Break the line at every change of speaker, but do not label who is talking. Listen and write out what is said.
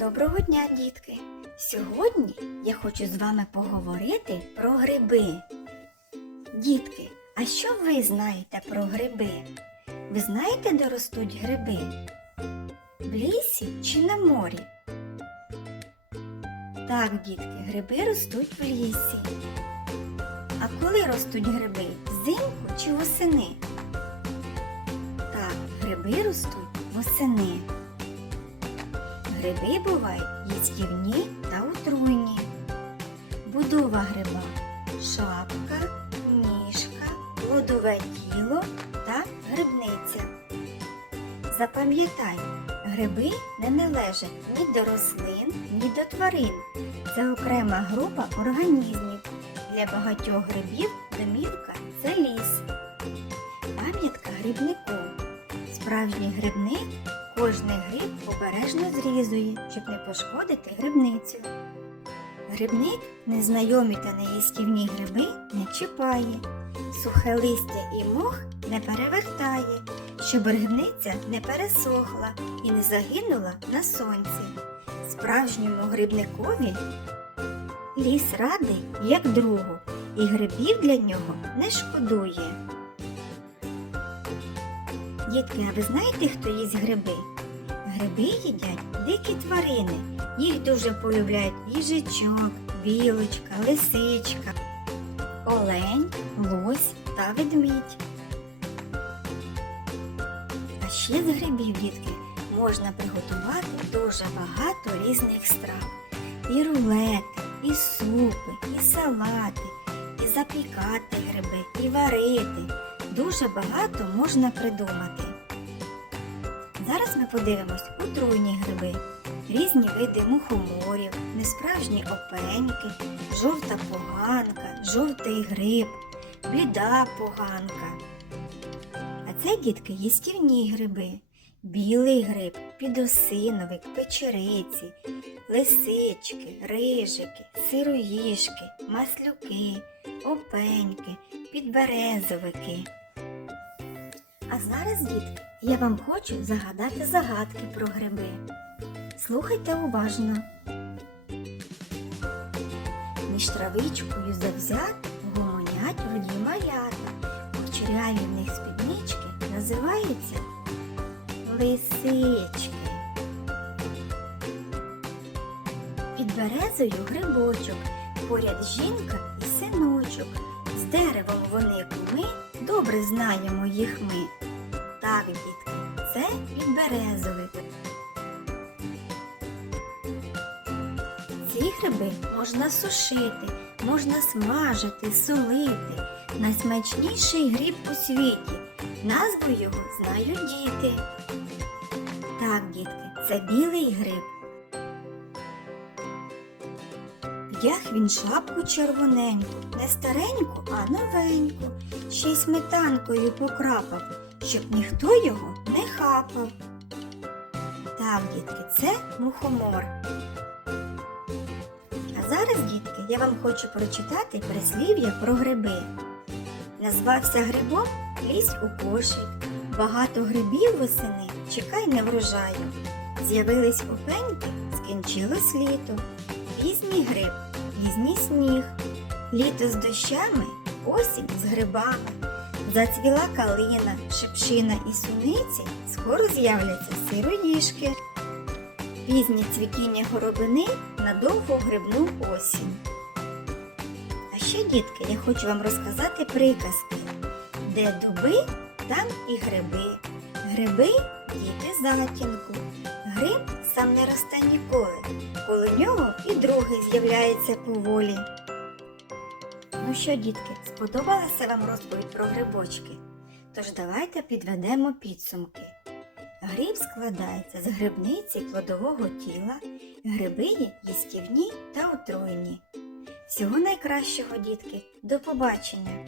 Доброго дня, дітки! Сьогодні я хочу з вами поговорити про гриби. Дітки, а що ви знаєте про гриби? Ви знаєте, де ростуть гриби? В лісі чи на морі? Так, дітки, гриби ростуть в лісі. А коли ростуть гриби? Взимку чи восени? Так, гриби ростуть восени. Гриби бувають їстівні та отруйні. Будова гриба шапка, ніжка, плодове тіло та грибниця. Запам'ятай, гриби не належать ні до рослин, ні до тварин. Це окрема група організмів. Для багатьох грибів домівка це ліс. Пам'ятка грибнику. Справжній грибник Кожний гриб обережно зрізує, щоб не пошкодити грибницю. Грибник незнайомі та неїстівні гриби не чіпає, сухе листя і мох не перевертає, щоб грибниця не пересохла і не загинула на сонці. Справжньому грибникові ліс радий як другу, і грибів для нього не шкодує. Дітки, а ви знаєте, хто їсть гриби? Гриби їдять дикі тварини. Їх дуже полюбляють їжачок, білочка, лисичка, олень, лось та ведмідь. А ще з грибів, дітки, можна приготувати дуже багато різних страв. І рулети, і супи, і салати, і запікати гриби, і варити. Дуже багато можна придумати. Зараз ми подивимось отруйні гриби, різні види мухоморів, несправжні опеньки, жовта поганка, жовтий гриб, бліда поганка. А це, дітки, їстівні гриби, білий гриб, підосиновик, печериці, лисички, рижики, сироїшки, маслюки, опеньки, підберезовики. А зараз, дітки, я вам хочу загадати загадки про гриби. Слухайте уважно. Між травичкою завзято гомонять руді малята. Кучеряві в них спіднички називаються лисички. Під березою грибочок, поряд жінка і синочок. З деревом вони куми, добре знаємо їх ми. Так, дітки, це підберезовик. Ці гриби можна сушити, можна смажити, солити. Найсмачніший гриб у світі. Назву його знають діти. Так, дітки, це білий гриб. Вдяг він шапку червоненьку, не стареньку, а новеньку, ще й сметанкою покрапав, щоб ніхто його не хапав. Так, дітки, це мухомор. А зараз, дітки, я вам хочу прочитати прислів'я про гриби. Назвався грибом лізь у кошик. Багато грибів восени, чекай не врожаю. З'явились опеньки, скінчилось літо. Пізній гриб, пізній сніг. Літо з дощами, осінь з грибами. Зацвіла калина, шипшина і суниці, скоро з'являться сироїшки. Пізнє цвітіння горобини на довгу грибну осінь. А ще, дітки, я хочу вам розказати приказки. Де дуби, там і гриби. Гриби діти затінку. Гриб сам не росте ніколи. Коло нього і другий з'являється поволі. Ну що, дітки, сподобалася вам розповідь про грибочки? Тож давайте підведемо підсумки. Гриб складається з грибниці плодового тіла, грибині їстівні та отруйні. Всього найкращого, дітки, до побачення!